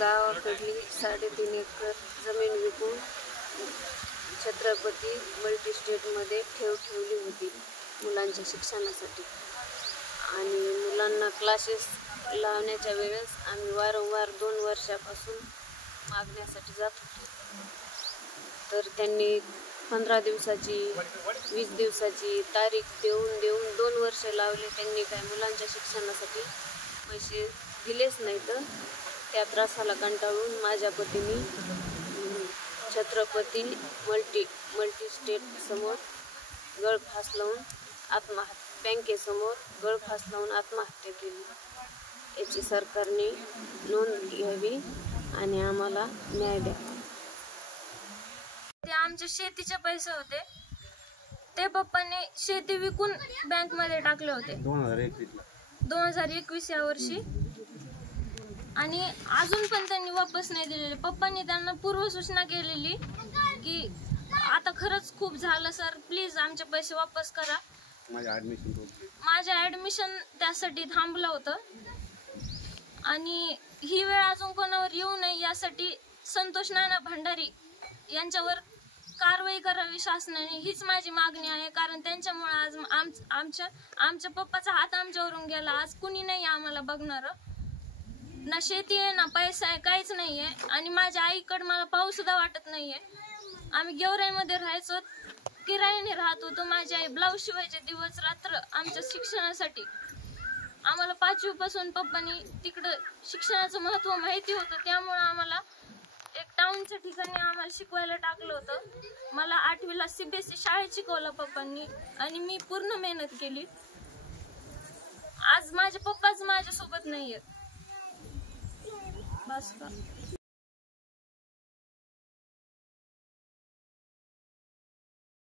गावाकडली 3.5 एकर जमीन विकून छत्रपती मल्टीस्टेटमध्ये ठेवली होती मुलांच्या शिक्षणासाठी। आणि मुलांना क्लासेस लावण्याच्या वेळेस आम्ही वारंवार 2 वर्षापासून मागण्यासाठी जात होतो, तर त्यांनी 15 दिवसाची 20 दिवसाची तारीख देऊन 2 वर्ष लावले। त्यांनी काय मुलांच्या शिक्षणासाठी पैसे दिलेच नाही। तर त्या त्रासाला कंटाळून माझ्या पतीने छत्रपती मल्टीस्टेट समोर गळफास लावून बँकेसमोर गळफास लावून आत्महत्या केली। याची सरकारने नोंद घ्यावी आणि आम्हाला न्याय द्यावा। ते आमचे शेतीचे पैसे होते, ते पप्पांनी शेती विकून बँक मध्ये टाकले होते 2021 या वर्षी, आणि अजून पण त्यांनी वापस नाही दिलेले। पप्पांनी त्यांना पूर्वसूचना केलेली की आता खरंच खूप झालं सर, प्लीज आमचे पैसे वापस करा। माझं ऍडमिशन त्यासाठी थांबलं होतं, आणि ही वेळ अजून कोणावर येऊ नये यासाठी संतोष नाना भंडारी यांच्यावर कारवाई करावी शासनाने, हीच माझी मागणी आहे। कारण त्यांच्यामुळे आज आमच्या पप्पाचा हात आमच्यावरून गेला। आज कुणी नाही आम्हाला बघणार, ना शेती आहे ना पैसा आहे, काहीच नाहीये। आणि माझ्या आईकडे मला पाऊस सुद्धा वाटत नाहीये। आम्ही गेवराईमध्ये राहायचो, किरायाने राहत होतो। माझी आई ब्लाऊज शिवायचे दिवस रात्र आमच्या शिक्षणासाठी। आम्हाला 5वी पासून पप्पांनी तिकडं शिक्षणाचं महत्त्व माहिती होतं, त्यामुळे आम्हाला एक टाउनच्या ठिकाणी आम्हाला शिकवायला टाकलं होतं। मला 8वीला CBSE शाळेत शिकवलं पप्पांनी, आणि मी पूर्ण मेहनत केली। आज माझे पप्पाच माझ्यासोबत नाहीयेत, बस का।